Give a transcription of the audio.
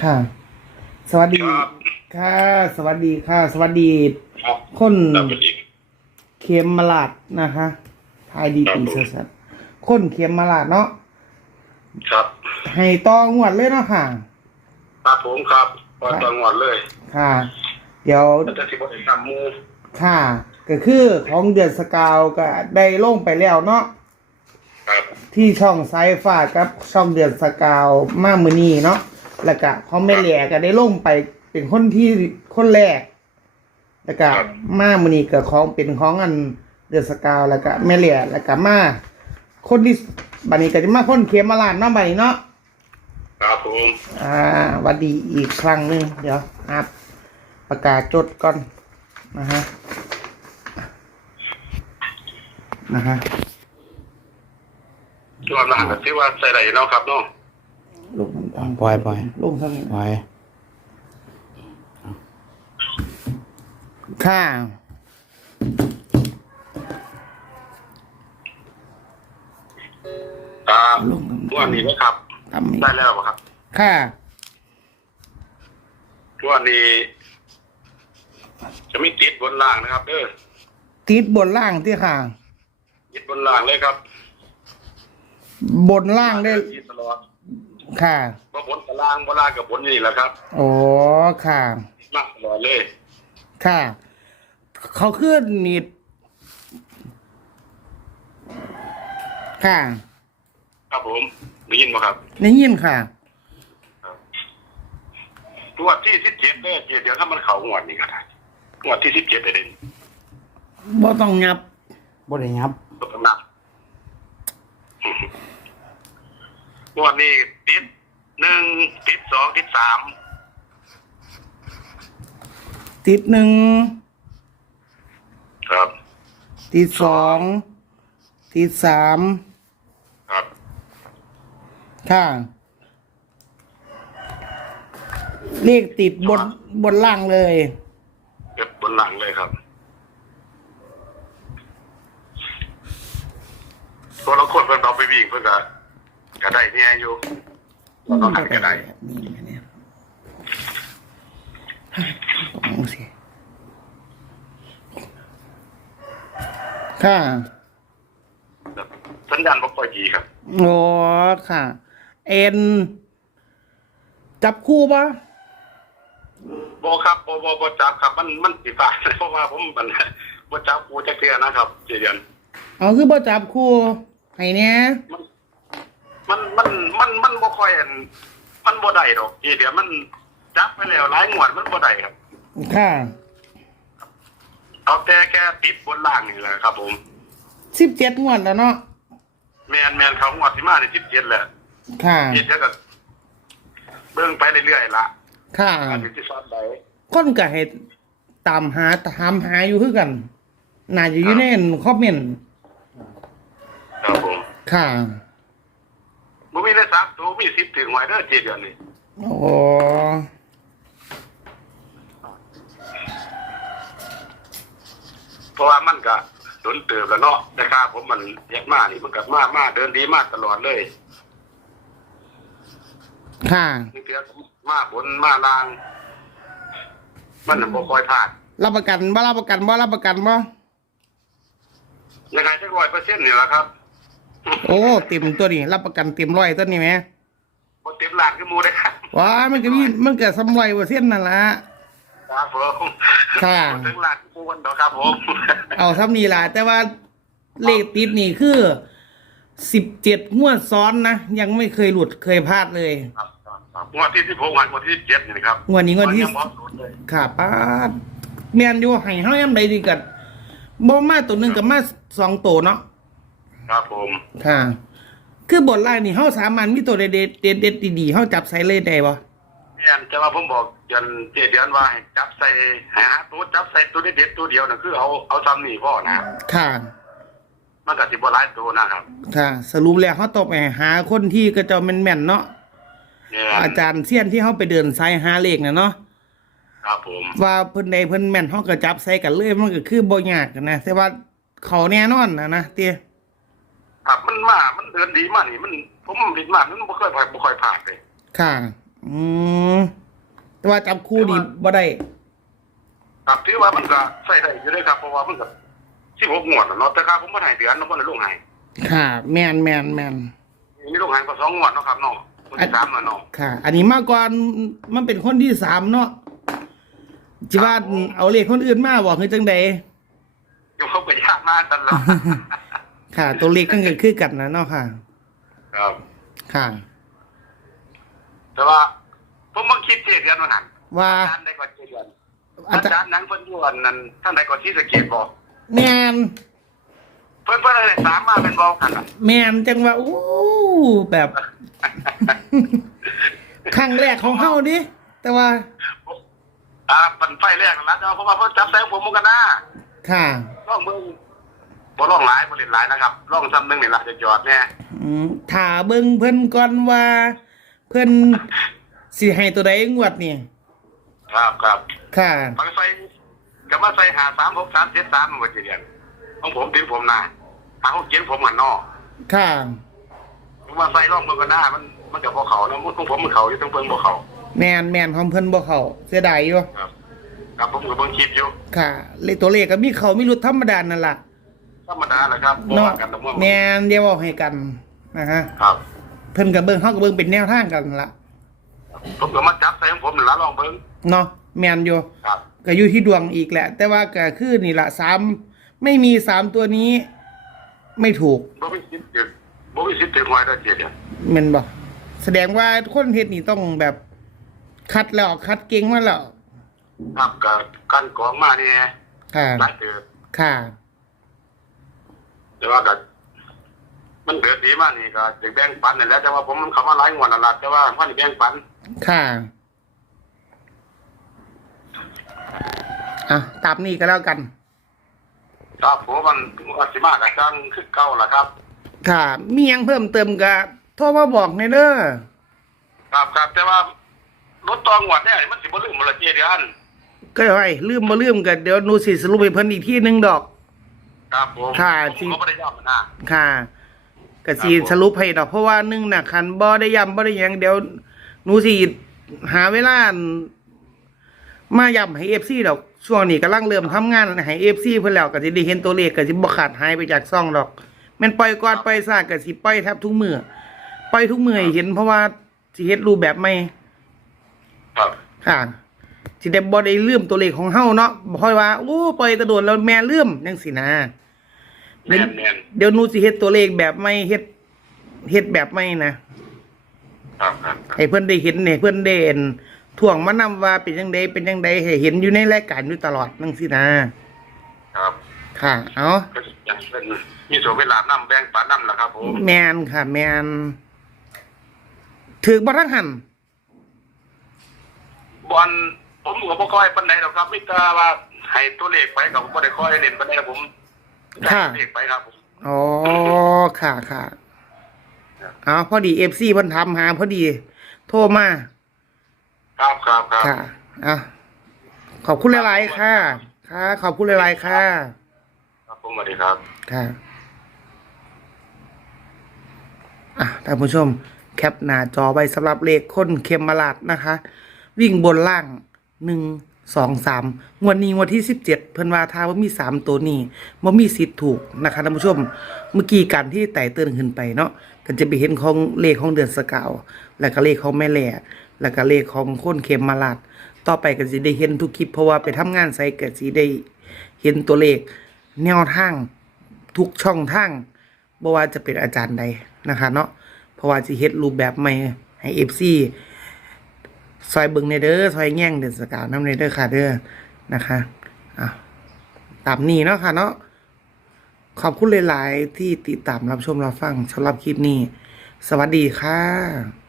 ค่ะ สวัสดี ครับ ค่ะ สวัสดีค่ะ สวัสดีครับคนสวัสดี เข็มมาลาดนะคะทายดีครับปีผม สัสๆคนเข็มมาลาดเนาะครับให้ต้องวดเลยเนาะค่ะ ครับผมครับพอจังหวัดเลยค่ะ เดี๋ยว แล้วจะสิบวันทำมูค่ะ ก็คือของเดือนสกาวก็ได้ลงไปแล้วเนาะครับ ที่ช่องไซฟากับช่องเดือนสกาวมามือนีเนาะแล้วก็เขาแม่แหล่ก็ได้ลงไปเป็นคนที่คนแรก แล้วก็มามือนีกับของเป็นของอันเดือนสกาวแล้วก็แม่แหล่แล้วก็มาคนที่บัดนี้ก็จะมาคนเข็มมาลาดเนาะบัดนี้เนาะครับผมอ่าหวัดดีอีกครั้งหนึ่งเดี๋ยวอัพประกาศจดก่อนนะฮะนะฮะ ตัวหนักที่ว่าใส่ไหนเนาะครับเนาะลงน้ำปล่อยปล่อยลงเท่านี้ปล่อยค่ะอ่าลงน้ำตัวนี้นะครับทำอีกได้แล้วครับค่ะตัวนี้ จะไม่ติดบนล่างนะครับ เด้อติดบนล่างที่ค่ะติดบนล่างเลยครับ บนล่างได้ติดตลอดค่ะว่าบนกับล่างบนล่างกับบนนี่แหละครับโอ้ค่ะมากตลอดเลย ค่ะ เขาขึ้นนิดค่ะ ครับผมได้ยินไหมครับได้ยินค่ะตัวที่สิบเจ็ดเนี่ยเดี๋ยวถ้ามันเข่างวดนี่ก็ได้งวดที่สิบเจ็ดเด่นบ่ต้องงับบ่ได้ยับตัวหนัก งวดนี้ติดหนึ่งติดสองติดสามติดหนึ่งครับติดสองติดสามครับค่ะ เลขติดบนบนล่างเลย เก็บบนหลังเลยครับตัวเราคนเพิ่นเอาไปวิ่งเพิ่นก็ ก็ได้เนี่ยอยู่เราต้องหันก็ได้นี่ไงเนี่ยตรงสิค่ะสัญญาณบ่ค่อยดีครับโอ้ค่ะ เอ็น จับคู่ปะบ่ครับบ่บ่บ่จับครับ มันมันสิฟ้าเพราะว่าผมมันบ่จับกูจักเทื่อนะครับเจเดือนเอาคือบ่จับคู่ให้เนี้ยมัน มันมันมันบ่ค่อยอันมันบ่ได้ดอกเจเดือนมันจับไปแล้วหลายงวดมันบ่ได้ครับค่ะเอาแต่แค่ติดบนล่างนี่แหละครับ ผมสิบเจ็ดงวดแล้วเนาะแม่นแม่นเขางวดที่มาใน17แหละค่ะเจเดือนก็เบิ่งไปเรื่อยๆล่ะค่ะอันนี้ที่สอนได้คนก็ให้ตามหาตามหาอยู่คือกันน่าจะอยู่ในคอมเมนต์ครับผมค่ะ บ่มีได้3ตัวมี10ถึงไว้เด้อเจเดือนนี่โอ้เพราะว่ามันก็โดนเติบแล้วเนาะแต่ค่าผมมันเยอะมากนี่มันก็มามาเดินดีมากตลอดเลยค่ะนี่เถือมาบนมาลาง มันน่ะบ่ค่อยพลาดรับประกันบ่รับประกันบ่รับประกันบ่ยังไงจะร้อยเปอร์เซ็นต์นี่แหละครับ โอ้เต็มตัวนี้รับประกันเต็มร้อยตัวนี้ไหมบ่เต็มล้านคือหมู่ได้ครับว้ามันก็มีมันก็สำไรเปอร์เซ็นต์นั่นละ ครับผมค่ะบ่ถึงล้านคือหมู่กันดอกครับผมเอาซ้ำนี่ล่ะแต่ว่าเลขติดนี่คือสิบเจ็ดงวดซ้อนนะ ยังไม่เคยหลุดเคยพลาดเลย ครับครับครับงวดที่16วันงวดที่17นี่นะครับงวดนี้งวดที่ยังบ่หลุดเลยค่ะป้าดแม่นอยู่ให้เฮายามใดดีกัดบ่มาตัวหนึงกับมาสองตัวเนาะ ครับผมค่ะ คือบทล่างนี่เฮาสามารถมีตัวเด็ดเด็ดเด็ดๆดีๆเฮาจับใส่เลยได้บ่แม่นแต่ว่าผมบอกเดือนเจเดือนว่าให้จับใส่ให้หาตัวจับใส่ตัวเด็ดๆตัวเดียวน่ะคือเอาเอาซ้ำนี่พ่อนะค่ะ มันก็สิบ่หลายตัวนะครับ ค่ะ สรุปแล้วเฮาต้องไปหาคนที่กระเจ้าแม่นๆเนาะแม่นอาจารย์เซียนที่เฮาไปเดินสายหาเลขน่ะเนาะครับผมว่าเพิ่นใดเพิ่นแม่นเฮาก็จับใส่กันเลยมันก็คือบ่ยากนะแต่ว่าเขาแน่นอนนะนะเตี้ย ครับมันมา มันเดินดีมากนี่ มันผมมันดีมากมันบ่เคยผ่านบ่ค่อยผ่านเลยค่ะ อืมแต่ว่าจับคู่นี่บ่ได้ ครับถือว่ามันก็ใส่ได้อยู่เลยครับเพราะว่ามันก็สิบหกงวดแล้วเนาะแต่ครับผมบ่ให้เดือนเนาะบ่ได้ลงให้ค่ะ แมนแมนแมนมีลงให้ก็สองงวดเนาะครับเนาะคนที่สามเนาะเนาะค่ะ อันนี้มาก่อนมันเป็นคนที่สามเนาะจิว่าเอาเลขคนอื่นมาบอกคือจังใดอยู่เขาก็ยากมากตลอด ค่ะ ตัวเลขก็คือกันนะเนาะค่ะ ครับ ค่ะ แต่ว่า ผมมาคิดเจ็ดเดือนว่านั้นว่า อาจารย์ได้ก็เจ็ดเดือนอาอาจารย์จารย์นั้นเพิ่นอยู่อันนั้นท่านใดก็ที่สะเก็ดบอกแมนเพิ่นเพิ่นได้สามมาเป็นบอกกันน่ะแมนจังว่าอู้แบบ ครั้งแรกของเฮาดิ แต่ว่า อ่าปันไฟแรกนั่นละแต่ว่าเพราะว่าเพิ่นจับแสงผมมันกันนะค่ะล่องเบิ่ง บ่ล่องหลายบ่เล่นหลายนะครับล่องซ้ำหนึงนี่ล่ะจะจอดแน่อืมถ้าเบิ่งเพิ่นก่อนว่า เพิ่นสิให้ตัวใดงวดนี่ครับครับค่ะบางไฟก็มาใส่หา3 6 3 7 3บ่สิเดือนของผมติดผมนะหาของเขียนผมมันนอกค่ะ ผมมาใส่ล่องเบิ่งกันหน้ามันมันก็บ่เข้านะมันของผมมันเข้าอยู่ทั้งเบิ่งบ่เข้าแมนแมนของเพิ่นบ่เข้าเสียดายอยู่ครับ ครับผมก็เบิ่งคลิปอยู่ค่ะ เลขตัวเลขก็มีเขามีรุดธรรมดานั่นล่ะ ธรรมดาแหละครับบ่เนาะว่ากันตะม่วงแมนเดี๋ยวเอาให้กันนะฮะครับเพิ่นก็เบิ่งเฮาก็เบิ่งเป็นแนวทางกันล่ะผมก็มาจับใส่ของผมนี่ละลองเบิ่งเนาะแมนอยู่ครับ ก็อยู่ที่ดวงอีกแหละ แต่ว่าก็คือนี่ละสามไม่มีสามตัวนี้ ไม่ถูกบ่มีสิทธิ์ถึงบ่มีสิทธิ์ถึงหวยได้เจ็ดเดือนแมันบอกแสดงว่าคนเฮ็ดนี่ต้องแบบคัดแล้วคัดเก่งมาแล้วครับก็กันกรองมานี่ค่ะหลายเติบค่ะ แต่ว่าก็มันเดือดดีมากนี่ก็จะแบ่งปันนั่นแหละแต่ว่าผมมันเข้ามาหลายงวดแล้วล่ะแต่ว่ามันแบ่งปันค่ะอะตามนี้ก็แล้วกันครับผมมันอาสิมากับจังคือเก่าล่ะครับ ค่ะ มีหยังเพิ่มเติมก็โทรมาบอกในอยเด้อครับครับแต่ว่ารถตองวดเนี่ยมันสิบ่ลืมบ่ละเจ็ดเดือนก็ไว้ลืมบ่ลืมก็เดี๋ยวหนูสิสรุปให้เพิ่นอีกทีหนึงดอก ครับผมค่ะผมก็บ่ได้ย้ำมันนะ ค่ะก็สิครับผม สรุปให้ดอกเพราะว่าหนึงน่ะคันบ่ได้ย้ำบ่ได้หยังเดี๋ยวหนูสิหาเวลามาย้ำให้ FC ดอกช่วงนี้กำลังเริ่มทำงานให้ FC เพิ่นแล้วก็สิได้เห็นตัวเลขก็สิบ่ขาดหายไปจากซ่องดอกแม่นปล่อยก่อนปล่อยซาก็สิปล่อยแทบทุกมื้อปล่อยทุกมื้อให้เห็นเพราะว่าสิเฮ็ดรูปแบบใหม่ ครับ ค่ะสิได้บ่ได้ลืมตัวเลขของเฮาเนาะบ่ค่อยว่าโอ้ปล่อยแตะโดนแล้วแม่ลืมจังซี่นะ แม่นแม่นเดี๋ยวหนูสิเฮ็ดตัวเลขแบบไม่เฮ็ดเฮ็ดแบบไม่นะครับครับให้เพื่อนได้เห็นให้เพื่อนได้เห็นถ่วงมานำว่าเป็นจังไดเป็นจังไดให้เห็นอยู่ในรายการอยู่ตลอดนั่งสินะครับค่ะ เอาก็ยังเป็นมีโสเวลานํแบ่งปันนํล่ะครับ ผมแมนค่ะ แมนถือบ่ทังหันบอลผมก็บ่ค่อยปานใดหรอกครับมีแต่ว่าให้ตัวเลขไปก็บ่ได้ค่อยเล่นปานใดครับผม ให้ตัวเลขไปครับผมอ๋อ ค่ะค่ะเอาพอดี FC เพิ่นทำหาพอดี โทรมา ครับครับครับค่ะอะขอบคุณหลายๆค่ะ ค่ะ ขอบคุณหลายๆค่ะ ครับผมสวัสดีครับ ค่ะ อะท่านผู้ชม แคปหน้าจอไว้สำหรับเลขค้นเข็มมาลาดนะคะ วิ่งบนล่างหนึ่ง สองสามงวดนี้งวดที่สิบเจ็ดเพิ่นว่าทาว่ามีสามตัวนี้ว่ามีสิทธิ์ถูกนะคะท่านผู้ชม เมื่อกี้การที่ไต่เตือนขึ้นไปเนาะก็จะไปเห็นของเลขของเดือนสกาว แล้วก็เลขของแม่แหล่แล้วก็เลขของค้นเข็มมาลาดต่อไปก็สิได้เห็นทุกคลิปเพราะว่าไปทำงานไสก็สิได้เห็นตัวเลข แนวทางทุกช่องทางบ่ว่าจะเป็นอาจารย์ใดนะคะ เนาะเพราะว่าสิเฮ็ดรูปแบบใหม่ให้ FC ซอยบึงในเด้อซอยแง่งเดือนสกาวน้ำในเด้อค่ะเด้อนะคะอะตามนี้เนาะค่ะเนาะขอบคุณหลาย ๆ ที่ติดตามรับชมรับฟังสำหรับคลิปนี้ สวัสดีค่ะ